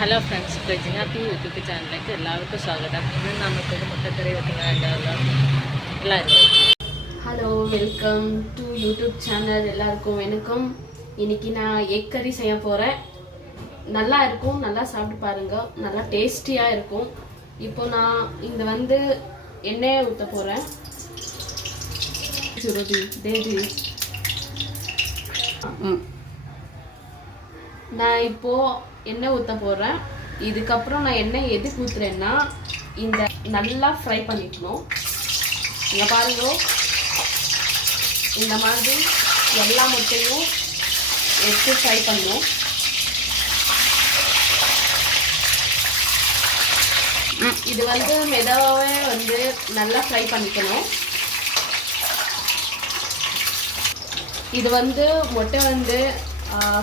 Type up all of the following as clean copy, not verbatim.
Hello friends, പ്രജിനാത്തി YouTube ചാനലിലേക്ക് എല്ലാവർക്കും സ്വാഗതം. ഇന്ന് നമുക്കൊരു മുട്ടക്കറി വെക്കുന്നതായിട്ടുള്ള എല്ലാവരും hello welcome to YouTube channel. எல்லாருக்கும் வணக்கம். இன்னைக்கு நான் எக் கறி செய்ய போகிறேன். நல்லா இருக்கும், நல்லா சாப்பிட்டு பாருங்க, நல்லா டேஸ்டியாக இருக்கும். இப்போ நான் இந்த எண்ணெயை ஊற்ற போகிறேன். நான் இப்போ எண்ணெய் ஊற்ற போகிறேன். இதுக்கப்புறம் நான் எண்ணெய் எதுக்கு ஊற்றுறேன்னா, இந்த நல்லா ஃப்ரை பண்ணிக்கணும். இங்கே பாருங்க, இந்த மாதிரி எல்லா முட்டையும் எடுத்து ஃப்ரை பண்ணணும். இது மெதுவாகவே நல்லா ஃப்ரை பண்ணிக்கணும். இது முட்டை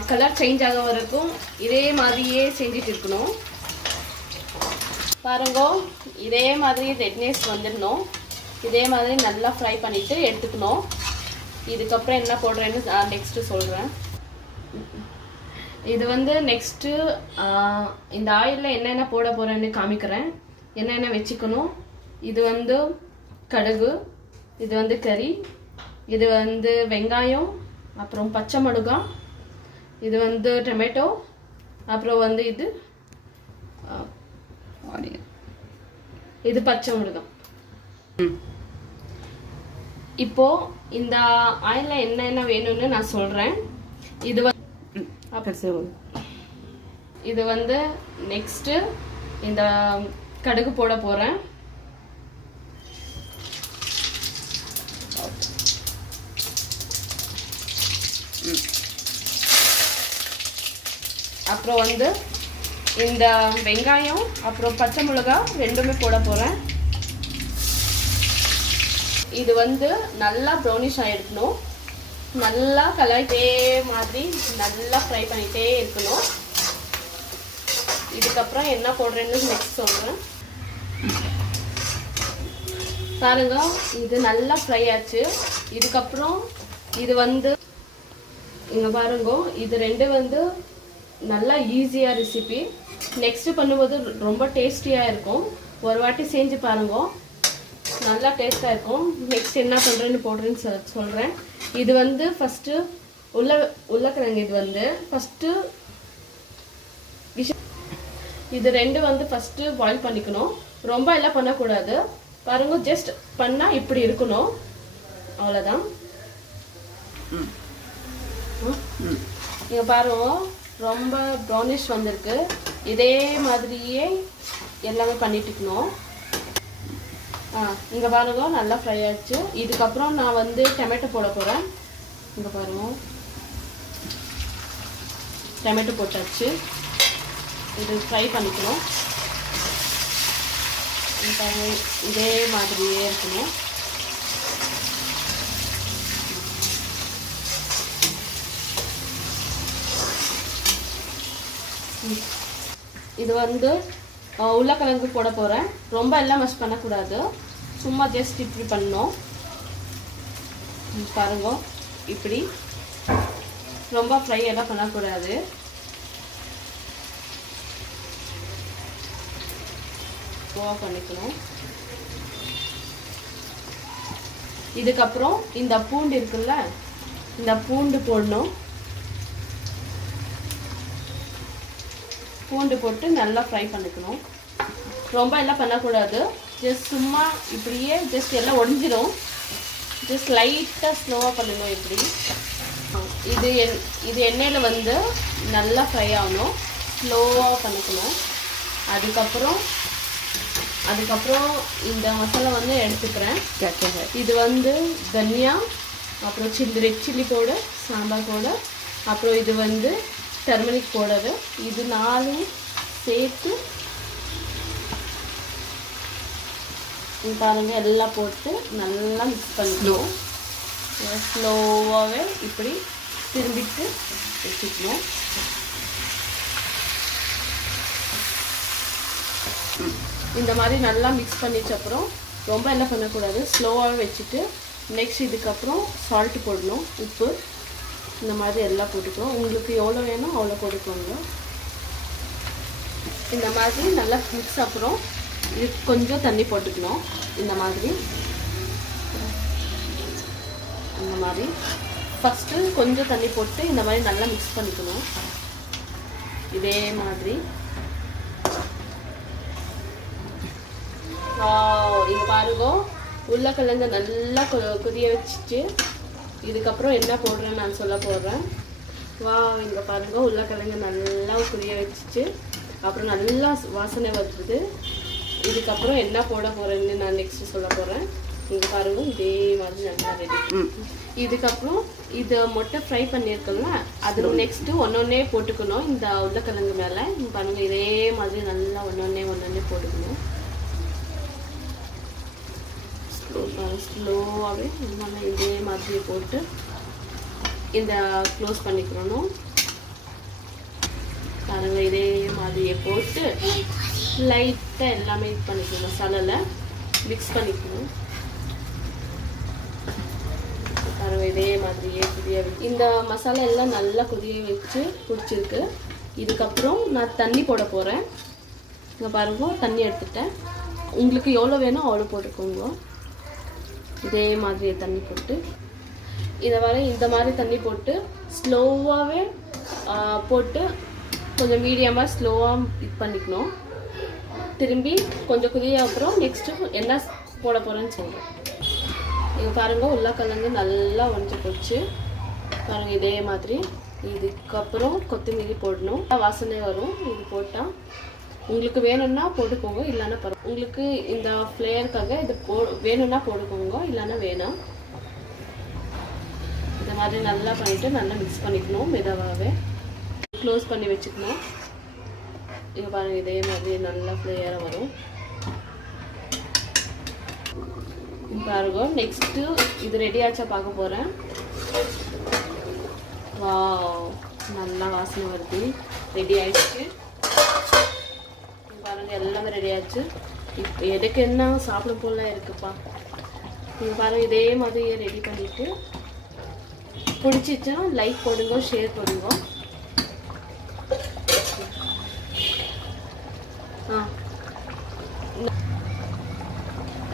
கலர் சேஞ்ச் ஆக வரைக்கும் இதே மாதிரியே செஞ்சுட்டு இருக்கணும். பாருங்க, இதே மாதிரி ரெட்னஸ் வந்துடணும். இதே மாதிரி நல்லா ஃப்ரை பண்ணிவிட்டு எடுத்துக்கணும். இதுக்கப்புறம் என்ன போடுறேன்னு நெக்ஸ்ட்டு சொல்கிறேன். இது நெக்ஸ்ட்டு இந்த ஆயிலில் என்னென்ன போட போகிறேன்னு காமிக்கிறேன். என்னென்ன வச்சுக்கணும். இது கடுகு, இது கறி, இது வெங்காயம், அப்புறம் பச்சை மிளகாய், இது டொமேட்டோ, அப்புறம் இது ஆனியன், இது பச்சை மிளகாய். இப்போ இந்த ஆயிலில் என்னென்ன வேணும்னு நான் சொல்கிறேன். இது நெக்ஸ்ட்டு இந்த கடுகு போட போகிறேன். அப்புறம் இந்த வெங்காயம் அப்புறம் பச்சை மிளகாய் ரெண்டுமே போட போகிறேன். இது நல்லா ப்ரௌனிஷ் ஆகிருக்கணும். நல்லா கலரிட்டே மாதிரி நல்லா ஃப்ரை பண்ணிகிட்டே இருக்கணும். இதுக்கப்புறம் என்ன போடுறேன்னு நெக்ஸ்ட் சொல்கிறேன். பாருங்க, இது நல்லா ஃப்ரை ஆச்சு. இதுக்கப்புறம் இது இங்கே பாருங்க, இது ரெண்டு நல்லா ஈஸியாக ரெசிபி. நெக்ஸ்ட்டு பண்ணும்போது ரொம்ப டேஸ்டியாக இருக்கும். ஒரு வாட்டி செஞ்சு பாருங்க, நல்லா டேஸ்ட்டாக இருக்கும். நெக்ஸ்ட் என்ன பண்ணுறேன்னு போடுறேன்னு சொல்கிறேன். இது ஃபஸ்ட்டு உருளைக்கிழங்கு. இது ஃபஸ்ட்டு இது ரெண்டு ஃபஸ்ட்டு பாயில் பண்ணிக்கணும். ரொம்ப எல்லாம் பண்ணக்கூடாது. பாருங்க, ஜஸ்ட் பண்ணால் இப்படி இருக்கணும், அவ்வளோதான். இங்கே பாருங்க, ரொம்ப ப்ரௌனிஷ் வந்திருக்கு. இதே மாதிரியே எல்லாமே பண்ணிட்டுக்கணும். இங்கே பாருங்க, நல்லா ஃப்ரை ஆகிடுச்சு. இதுக்கப்புறம் நான் டொமேட்டோ போட போகிறேன். இங்கே பாருங்க, டொமேட்டோ போட்டாச்சு. இது ஃப்ரை பண்ணிக்கணும். இதே மாதிரியே இருக்கணும். இது உருளைக்கிழங்கு போட போகிறேன். ரொம்ப எல்லாம் மஷ் பண்ணக்கூடாது, சும்மா ஜஸ்ட் இப்படி பண்ணணும். பாருங்க, இப்படி ரொம்ப ஃப்ரை எல்லாம் பண்ணக்கூடாது. பண்ணிக்கணும். இதுக்கப்புறம் இந்த பூண்டு இருக்குல்ல, இந்த பூண்டு போடணும். பூண்டு போட்டு நல்லா ஃப்ரை பண்ணிக்கணும். ரொம்ப எல்லாம் பண்ணக்கூடாது, ஜஸ்ட் சும்மா இப்படியே ஜஸ்ட் எல்லாம் ஒடிஞ்சிடும். ஜஸ்ட் லைட்டாக ஸ்லோவாக பண்ணணும். இப்படி இது எண்ணெயில் நல்லா ஃப்ரை ஆகணும். ஸ்லோவாக பண்ணிக்கணும். அதுக்கப்புறம் இந்த மசாலா எடுத்துக்கிறேன். இது தனியா, அப்புறம் red chilli powder, sambar powder, அப்புறம் இது டர்மரிக் பவுடரு. இது 4 சேர்த்து பாருங்க, எல்லாம் போட்டு நல்லா மிக்ஸ் பண்ணிக்கணும். ஸ்லோவாகவே இப்படி திரும்பிட்டு வச்சுக்கணும். இந்த மாதிரி நல்லா மிக்ஸ் பண்ணிச்சப்புறம் ரொம்ப எல்லாம் பண்ணக்கூடாது, ஸ்லோவாகவே வச்சுட்டு நெக்ஸ்ட் இதுக்கப்புறம் சால்ட்டு போடணும். உப்பு இந்த மாதிரி எல்லாம் போட்டுக்கிறோம். உங்களுக்கு எவ்வளோ வேணும் அவ்வளோ போட்டுக்கோங்க. இந்த மாதிரி நல்லா மிக்ஸ். அப்புறம் இது கொஞ்சம் தண்ணி போட்டுக்கணும். இந்த மாதிரி ஃபஸ்ட்டு கொஞ்சம் தண்ணி போட்டு இந்த மாதிரி நல்லா மிக்ஸ் பண்ணிக்கணும். இதே மாதிரி இங்கே பாருங்க, உருளைக்கிழங்கு நல்லா கொதிய வச்சுட்டு இதுக்கப்புறம் என்ன போடுறேன்னு நான் சொல்ல போடுறேன். இங்கே பாருங்க, உருளைக்கிழங்கு நல்லா கொதிய வச்சுட்டு அப்புறம் நல்லா வாசனை வருது. இதுக்கப்புறம் என்ன போட போகிறேன்னு நான் நெக்ஸ்ட்டு சொல்ல போகிறேன். இங்கே பாருங்க, இதே மாதிரி நல்லா ரெடி. இதுக்கப்புறம் இதை மொட்டை ஃப்ரை பண்ணியிருக்கோம்ல, அது நெக்ஸ்ட்டு ஒன்றொன்னே போட்டுக்கணும். இந்த உருளைக்கிழங்கு மேலே பாருங்க, இதே மாதிரி நல்லா ஒன்றொன்னே போட்டுக்கணும். ஸ்லோவாகவே இதே மாதிரி போட்டு இந்த க்ளோஸ் பண்ணிக்கணும். பாருங்க, இதே மாதிரியே போட்டு லைட்டாக எல்லாமே இது பண்ணிக்கணும். மசாலாவில் மிக்ஸ் பண்ணிக்கணும். பாருங்க, இதே மாதிரியே இந்த மசாலா எல்லாம் நல்லா கொதிய வச்சு பிடிச்சிருக்கு. இதுக்கப்புறம் நான் தண்ணி போட போகிறேன். இங்கே பாருங்க, தண்ணி எடுத்துட்டேன். உங்களுக்கு எவ்வளோ வேணும் அவ்வளோ போட்டுக்கோங்க. இதே மாதிரி தண்ணி போட்டு இந்த மாதிரி தண்ணி போட்டு ஸ்லோவாகவே போட்டு கொஞ்சம் மீடியமாக ஸ்லோவாக இது பண்ணிக்கணும். திரும்பி கொஞ்சம் கொதிய அப்புறம் நெக்ஸ்ட்டு என்ன போட போகிறேன்னு சொல்கிறேன். இங்கே பாருங்கள், உருளைக்கிழங்கு நல்லா உடஞ்சி போச்சு. பாருங்கள், இதே மாதிரி இதுக்கப்புறம் கொத்தமல்லி போடணும். வாசனை வரும். இது போட்டால் உங்களுக்கு வேணும்னா போட்டுக்கோங்க, இல்லைன்னா பரவாயில்ல. உங்களுக்கு இந்த ஃப்ளேவருக்காக இது வேணும்னா போட்டுக்கோங்க, இல்லைன்னா வேணாம். இந்த மாதிரி நல்லா பண்ணிவிட்டு நல்லா மிக்ஸ் பண்ணிக்கணும். மெதுவாகவே க்ளோஸ் பண்ணி வச்சுக்கணும். இங்கே பாருங்கள், இதே மாதிரி நல்லா ஃப்ளேவராக வரும். பாருங்க, நெக்ஸ்ட்டு இது ரெடி ஆச்சா பார்க்க போகிறேன். நல்லா வாசனை வருது. ரெடி ஆயிடுச்சு. பாருங்கள், எல்லாமே ரெடி ஆச்சு. இப்போ எனக்கு என்ன சாப்பிட போல இருக்குப்பா. நீங்கள் பாருங்கள், இதே மாதிரி ரெடி பண்ணிவிட்டு பிடிச்சிச்சுன்னா லைக் போடுங்க, ஷேர் பண்ணுங்க.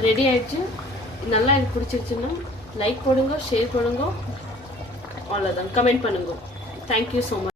ரெடி ஆயிடுச்சு. நல்லா எனக்கு பிடிச்சிருச்சுன்னா லைக் போடுங்க, ஷேர் பண்ணுங்க, அவ்வளோதான். கமெண்ட் பண்ணுங்க. Thank you so much.